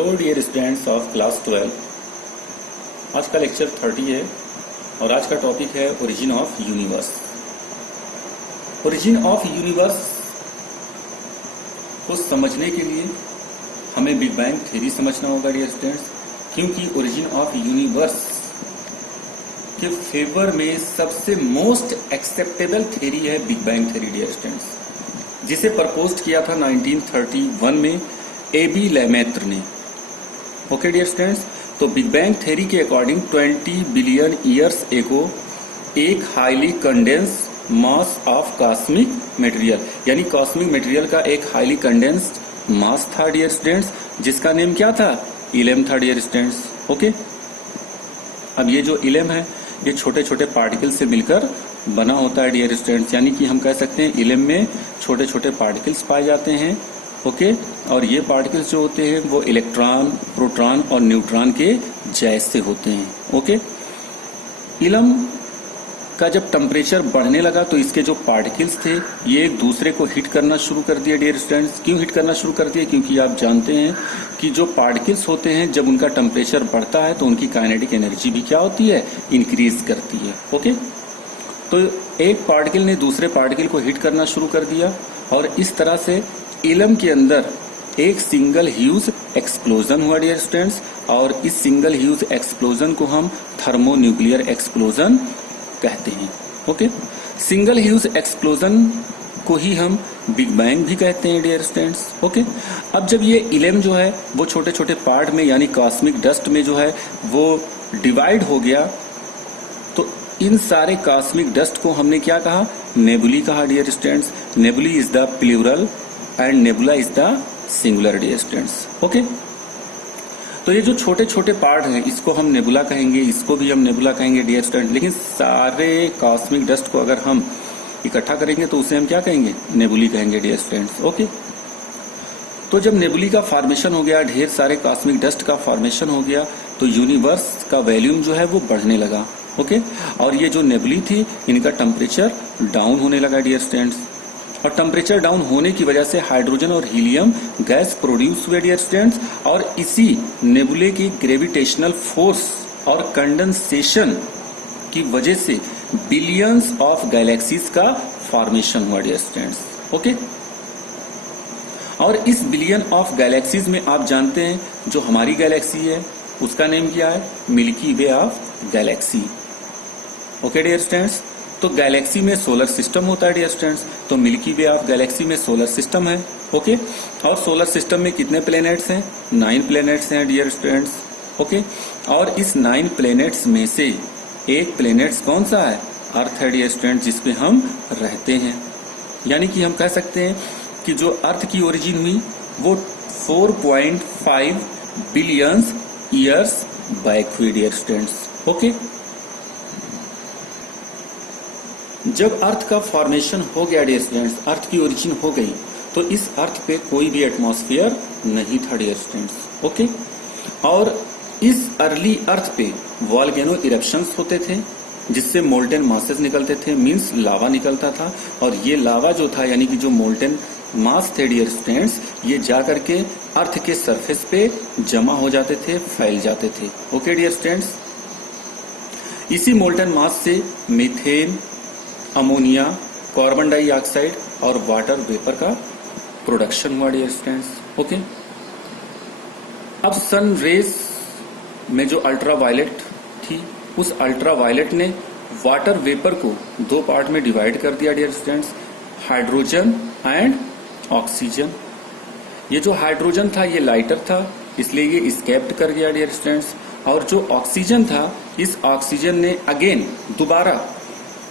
Hello dear students of class 12। आज का lecture 30 है और आज का टॉपिक है origin of universe. Origin of universe को समझने के लिए हमें बिग बैंग थ्योरी समझना होगा डियर स्टूडेंट्स, क्योंकि ओरिजिन ऑफ यूनिवर्स के फेवर में सबसे मोस्ट एक्सेप्टेबल थ्योरी है big bang theory dear students, जिसे प्रपोज किया था 1931 में एबी लेमैत्र ने। ओके डियर स्टूडेंट्स, तो बिग बैंग थ्योरी के अकॉर्डिंग 20 बिलियन ईयर्स एगो एक highly condense mass of cosmic material, यानी कॉस्मिक मटेरियल का एक हाईली कंडेंस्ड मास था डियर स्टूडेंट्स, जिसका नेम क्या था? इलेम था डियर स्टूडेंट्स। ओके, अब ये जो इलेम है ये छोटे छोटे पार्टिकल से मिलकर बना होता है डियर स्टूडेंट्स, यानी कि हम कह सकते हैं इलेम में छोटे छोटे पार्टिकल्स पाए जाते हैं। ओके, और ये पार्टिकल्स जो होते हैं वो इलेक्ट्रॉन, प्रोटॉन और न्यूट्रॉन के जैसे होते हैं। ओके, इलम का जब टेम्परेचर बढ़ने लगा तो इसके जो पार्टिकल्स थे ये एक दूसरे को हिट करना शुरू कर दिया डियर स्टूडेंट्स। क्यों हिट करना शुरू कर दिया? क्योंकि आप जानते हैं कि जो पार्टिकल्स होते हैं जब उनका टेम्परेचर बढ़ता है तो उनकी काइनेटिक एनर्जी भी क्या होती है? इंक्रीज करती है। ओके, तो एक पार्टिकल ने दूसरे पार्टिकल को हिट करना शुरू कर दिया और इस तरह से इलम के अंदर एक सिंगल ह्यूज एक्सप्लोजन हुआ डियर स्टूडेंट्स, और इस सिंगल ह्यूज एक्सप्लोजन को हम थर्मोन्यूक्लियर एक्सप्लोजन कहते हैं। ओके, सिंगल ह्यूज एक्सप्लोजन को ही हम बिग बैंग भी कहते हैं डियर स्टूडेंट्स। ओके, अब जब ये इलेम जो है वो छोटे छोटे पार्ट में यानी कॉस्मिक डस्ट में जो है वो डिवाइड हो गया, तो इन सारे कॉस्मिक डस्ट को हमने क्या कहा? नेबुली कहा dear students. Nebulae is the plural and nebula is the singular dear students. Okay, तो ये जो छोटे छोटे पार्ट हैं इसको हम नेबुला कहेंगे, इसको भी हम नेबुला कहेंगे डियर स्टूडेंट, लेकिन सारे कॉस्मिक डस्ट को अगर हम इकट्ठा करेंगे तो उसे हम क्या कहेंगे? नेबुली कहेंगे डियर स्टूडेंट्स। ओके, तो जब नेबुली का फॉर्मेशन हो गया, ढेर सारे कॉस्मिक डस्ट का फॉर्मेशन हो गया, तो यूनिवर्स का वॉल्यूम जो है वो बढ़ने लगा। ओके, और ये जो नेबुली थी इनका टेम्परेचर डाउन होने लगा डियर स्टूडेंट्स, और टेम्परेचर डाउन होने की वजह से हाइड्रोजन और हीलियम गैस प्रोड्यूस हुए डियर स्टूडेंट्स, और इसी नेबुले की ग्रेविटेशनल फोर्स और कंडेंसेशन की वजह से बिलियंस ऑफ गैलेक्सीज का फॉर्मेशन हुआ डियर स्टूडेंट्स। ओके, और इस बिलियन ऑफ गैलेक्सीज में आप जानते हैं जो हमारी गैलेक्सी है उसका नेम क्या है? Milky Way of galaxy. Okay dear students, तो गैलेक्सी में सोलर सिस्टम होता है डियर स्टूडेंट्स, तो मिल्की वे ऑफ गैलेक्सी में सोलर सिस्टम है। ओके, और सोलर सिस्टम में कितने प्लैनेट्स हैं? 9 प्लैनेट्स हैं डियर स्टूडेंट्स। ओके, और इस 9 प्लैनेट्स में से एक प्लैनेट्स कौन सा है? अर्थ है डियर स्टूडेंट्स, जिसपे हम रहते हैं। यानी कि हम कह सकते हैं कि जो अर्थ की ओरिजिन हुई वो 4.5 बिलियन ईयर्स बैक हुई डियर स्टूडेंट्स। ओके, जब अर्थ का फॉर्मेशन हो गया डियर स्टूडेंट्स, अर्थ की ओरिजिन हो गई, तो इस अर्थ पे कोई भी एटमॉस्फेयर नहीं था डियर स्टूडेंट्स। ओके, और इस अर्ली अर्थ पे वॉल्केनो इरप्शंस होते थे जिससे मोल्टेन मासेस निकलते थे, मींस लावा निकलता था, और ये लावा जो था यानी कि जो मोल्टेन मास थे डियर स्टूडेंट्स, ये जाकर के अर्थ के सरफेस पे जमा हो जाते थे, फैल जाते थे। ओके डियर स्टूडेंट्स, इसी मोल्टेन मास से मीथेन, अमोनिया, कार्बन डाइऑक्साइड और वाटर वेपर का प्रोडक्शन हुआ डियर स्टूडेंट्स। ओके, अब सन रेज में जो अल्ट्रावायलेट थी, उस अल्ट्रावायलेट ने वाटर वेपर को 2 पार्ट में डिवाइड कर दिया dear students, hydrogen and oxygen. ये जो हाइड्रोजन था ये लाइटर था, इसलिए ये इस्केप्ड कर गया डियर स्टूडेंट्स, और जो ऑक्सीजन था इस ऑक्सीजन ने अगेन दोबारा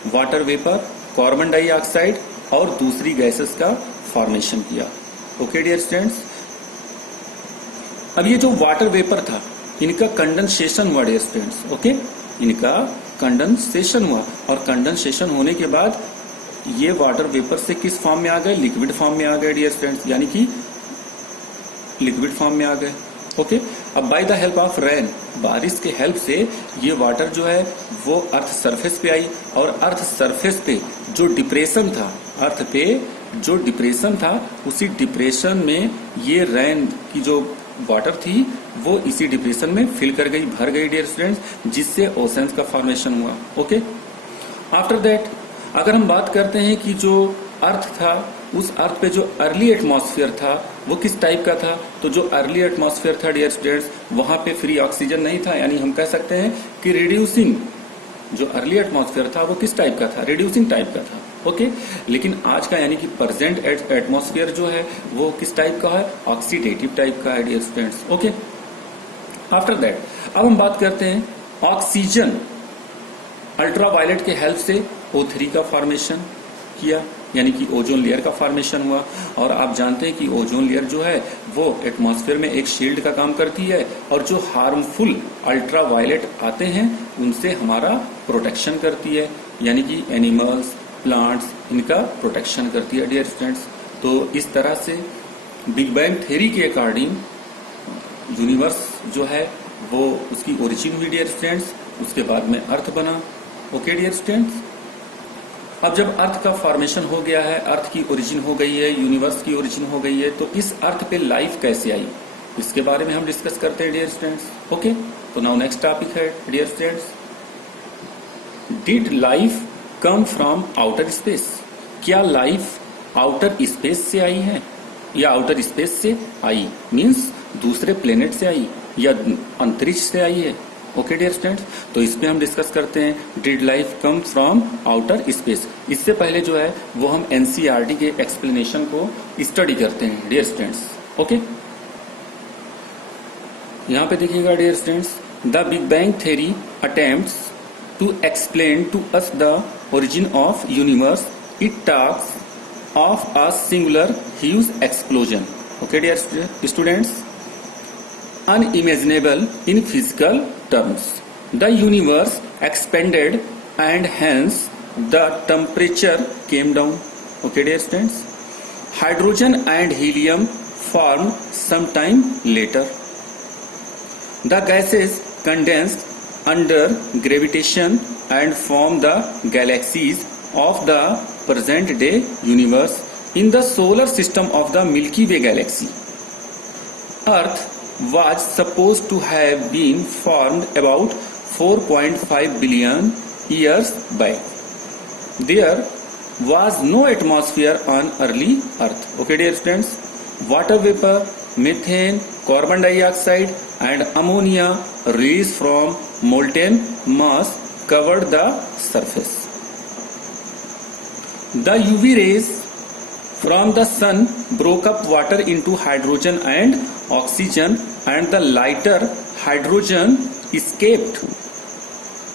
वाटर वेपर, कार्बन डाइऑक्साइड और दूसरी गैसेस का फॉर्मेशन किया। ओके डियर स्टूडेंट्स, अब ये जो वाटर वेपर था इनका कंडेंसेशन हुआ डियर स्टूडेंट्स। ओके, इनका कंडेंसेशन हुआ, और कंडेंसेशन होने के बाद ये वाटर वेपर से किस फॉर्म में आ गए? लिक्विड फॉर्म में आ गए डियर स्टूडेंट्स, यानी कि लिक्विड फॉर्म में आ गए। ओके, अब by the help of rain, बारिश के हेल्प से ये वाटर जो है वो अर्थ सरफेस पे आई, और अर्थ सरफेस पे जो डिप्रेशन था, अर्थ पे जो डिप्रेशन था उसी डिप्रेशन में ये रेन की जो वाटर थी वो इसी डिप्रेशन में फिल कर गई, भर गई डियर स्टूडेंट्स, जिससे ओशंस का फॉर्मेशन हुआ। ओके, आफ्टर दैट अगर हम बात करते हैं कि जो अर्थ था, उस अर्थ पे जो अर्ली एटमॉस्फेयर था वो किस टाइप का था, तो जो अर्ली एटमॉस्फेयर था डियर स्टूडेंट्स, वहां पे फ्री ऑक्सीजन नहीं था, यानी हम कह सकते हैं कि रिड्यूसिंग, जो अर्ली एटमॉस्फेयर था वो किस टाइप का था, रिड्यूसिंग टाइप का था। ओके, लेकिन आज का यानी कि प्रेजेंट एटमॉस्फेयर जो है वो किस टाइप का है, ऑक्सीडेटिव टाइप का है dear students. Okay, after that अब हम बात करते हैं ऑक्सीजन अल्ट्रावायलेट के हेल्प से O3 का फॉर्मेशन किया, यानी कि ओजोन लेयर का फॉर्मेशन हुआ। और आप जानते हैं कि ओजोन लेयर जो है वो एटमॉस्फेयर में एक शील्ड का काम करती है, और जो हार्मफुल अल्ट्रावायलेट आते हैं उनसे हमारा प्रोटेक्शन करती है, यानी कि एनिमल्स, प्लांट्स, इनका प्रोटेक्शन करती है डियर स्टूडेंट्स। तो इस तरह से बिग बैंग थ्योरी के अकॉर्डिंग यूनिवर्स जो है वो उसकी ओरिजिन हुई डियर स्टूडेंट्स, उसके बाद में अर्थ बना। ओके डियर स्टूडेंट्स, अब जब अर्थ का फॉर्मेशन हो गया है, अर्थ की ओरिजिन हो गई है, यूनिवर्स की ओरिजिन हो गई है, तो इस अर्थ पे लाइफ कैसे आई, इसके बारे में हम डिस्कस करते हैं डियर स्टूडेंट्स। ओके, तो नाउ नेक्स्ट टॉपिक है dear students, did life come from outer space, क्या लाइफ आउटर स्पेस से आई है या आउटर स्पेस से आई मीन्स दूसरे प्लेनेट से आई या अंतरिक्ष से आई है। ओके डियर स्टूडेंट्स, तो इस पे हम डिस्कस करते हैं did life come from outer space. इससे पहले जो है वो हम एनसीईआरटी के एक्सप्लेनेशन को स्टडी करते हैं डियर स्टूडेंट्स। ओके, यहां पे देखिएगा dear students, the big bang theory attempts to explain to us the origin of universe, it talks of a singular huge explosion. Okay dear students, unimaginable in physical terms. The universe expanded and hence the temperature came down. Okay dear students, hydrogen and helium formed sometime later. The gases condensed under gravitation and formed the galaxies of the present day universe in the solar system of the Milky Way galaxy. Earth was supposed to have been formed about 4.5 billion years back. There was no atmosphere on early Earth. Okay dear students, water vapor, methane, carbon dioxide and ammonia released from molten mass covered the surface. The UV rays from the sun broke up water into hydrogen and oxygen, and the lighter hydrogen escaped.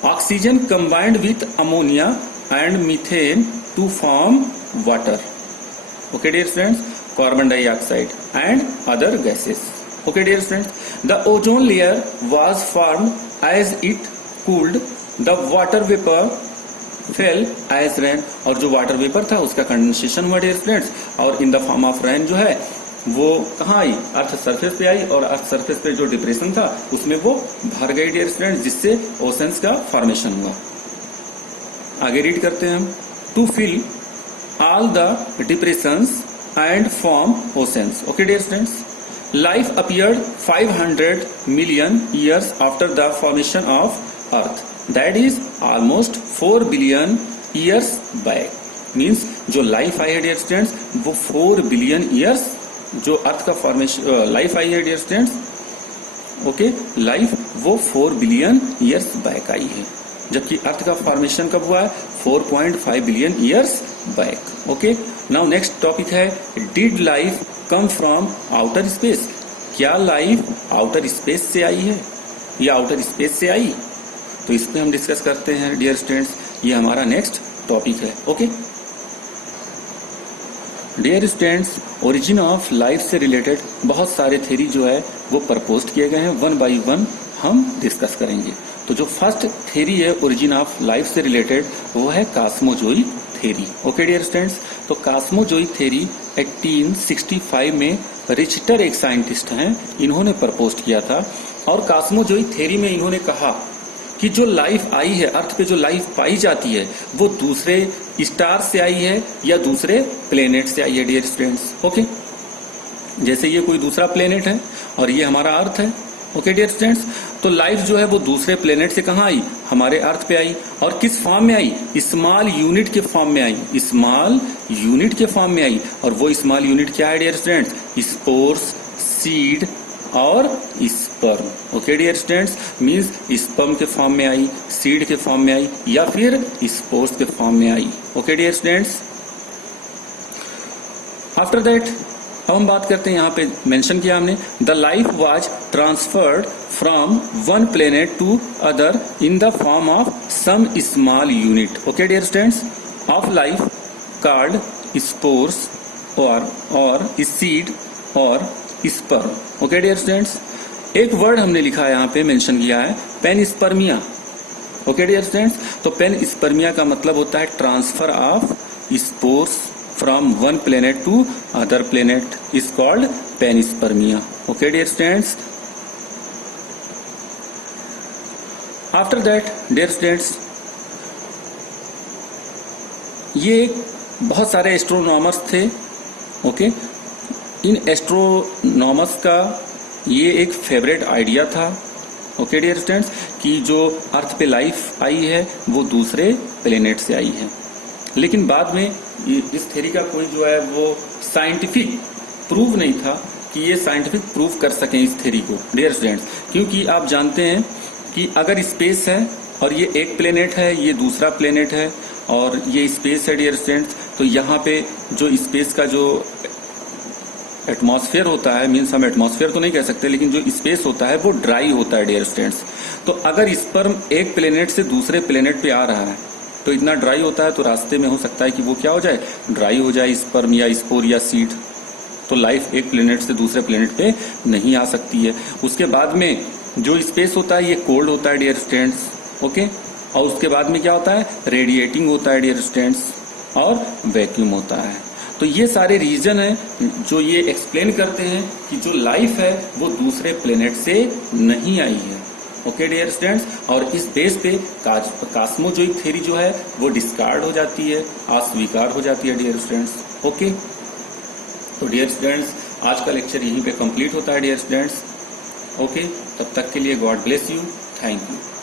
Oxygen combined with ammonia and methane to form water. Okay dear students, carbon dioxide and other gases. Okay dear students, the ozone layer was formed as it cooled. The water vapor fell as rain, और जो water vapour था उसका condensation हुआ dear students, और इन the form of rain जो है वो कहाँ आई, अर्थ सरफेस पे आई, और अर्थ सरफेस पे जो डिप्रेशन था उसमें वो भर गई डियर स्टूडेंट्स, जिससे ओशंस का फॉर्मेशन हुआ। आगे रीड करते हैं हम, to fill all the depressions and form oceans. Okay dear students, life appeared 500 million years after the formation of earth, that is almost 4 billion years back. Means जो life आई है dear students वो 4 billion years, जो अर्थ का formation life आई है dear students, okay, life वो 4 billion years back I है, जबकि अर्थ का फॉर्मेशन कब हुआ है, 4.5 billion years back. Okay, now next topic है did life come from outer space, क्या लाइफ आउटर स्पेस से आई है या आउटर स्पेस से आई, तो इस पे हम डिस्कस करते हैं डियर स्टूडेंट्स, ये हमारा नेक्स्ट टॉपिक है। Okay dear students, origin of life से रिलेटेड बहुत सारे थ्योरी जो है वो प्रपोज किए गए हैं, वन बाय वन हम डिस्कस करेंगे। तो जो फर्स्ट थ्योरी है ओरिजिन ऑफ लाइफ से रिलेटेड वो है cosmozoic theory. Okay dear students, तो कॉस्मोजोइक थ्योरी 1865 में रिचटर एक साइंटिस्ट हैं, इन्होंने प्रपोज किया था, और कॉस्मोजोइक थ्योरी में इन्होंने कहा कि जो लाइफ आई है, अर्थ पे जो लाइफ पाई जाती है वो दूसरे स्टार से आई है या दूसरे प्लेनेट से आई है डियर स्टूडेंट्स। ओके, जैसे ये कोई दूसरा प्लेनेट है और ये हमारा अर्थ है। ओके डियर स्टूडेंट्स, तो लाइफ जो है वो दूसरे प्लेनेट से कहाँ आई, हमारे अर्थ पे आई। और किस फॉर्म में आई, स्मॉल यूनिट के फॉर्म में आई, स्मॉल यूनिट के फॉर्म में आई। और वो स्मॉल यूनिट क्या है डियर स्टूडेंट्स, स्पोर्स, सीड और sperm. Okay dear students, means sperm के फॉर्म में आई, सीड के फॉर्म में आई या फिर स्पोर्स के फॉर्म में आई। Okay dear students, after that अब हम बात करते हैं, यहाँ पे मेंशन किया हमने, the life was transferred from one planet to other in the form of some small unit. Okay dear students, of life called spores और सीड और स्पर्म। ओके डियर स्टूडेंट्स, एक वर्ड हमने लिखा है यहाँ पे मेंशन किया है, पेनस्पर्मिया। ओके डियर स्टूडेंट्स, तो पेनस्पर्मिया का मतलब होता है transfer of spores from one planet to other planet is called panspermia. Okay dear students, after that dear students, ये बहुत सारे एस्ट्रोनॉमर्स थे। ओके, इन एस्ट्रोनॉमर्स का ये एक फेवरेट आइडिया था। ओके डियर स्टूडेंट्स, कि जो अर्थ पे लाइफ आई है वो दूसरे प्लेनेट से आई है। लेकिन बाद में इस थ्योरी का कोई जो है वो साइंटिफिक प्रूफ नहीं था कि ये साइंटिफिक प्रूफ कर सकें इस थ्योरी को डियर स्टूडेंट्स, क्योंकि आप जानते हैं कि अगर स्पेस है और ये एक प्लेनेट है, ये दूसरा प्लेनेट है और ये स्पेस है डियर स्टूडेंट्स, तो यहाँ पे जो स्पेस का जो एटमॉस्फेयर होता है, मीन्स हम एटमॉस्फेयर तो नहीं कह सकते, लेकिन जो स्पेस होता है वो ड्राई होता है डियर स्टूडेंट्स। तो अगर स्पर्म एक प्लेनेट से दूसरे प्लेनेट पे आ रहा है तो इतना ड्राई होता है, तो रास्ते में हो सकता है कि वो क्या हो जाए, ड्राई हो जाए, स्पर्म या स्पोर या सीड। तो लाइफ एक प्लेनेट से दूसरे प्लेनेट पे नहीं आ सकती है। उसके बाद में जो स्पेस होता है ये कोल्ड होता है डियर स्टूडेंट्स। ओके, और उसके बाद में क्या होता है, रेडिएटिंग होता है डियर स्टूडेंट्स, और वैक्यूम होता है। तो ये सारे रीजन है जो ये एक्सप्लेन करते हैं कि जो लाइफ है वो दूसरे प्लेनेट से नहीं आई है। ओके डियर स्टूडेंट्स, और इस बेस पे कॉस्मोजोइक थ्योरी जो है वो डिस्कार्ड हो जाती है, अस्वीकार हो जाती है डियर स्टूडेंट्स। ओके, तो डियर स्टूडेंट्स आज का लेक्चर यहीं पे कंप्लीट होता है डियर स्टूडेंट्स। ओके, तब तक के लिए God bless you, thank you.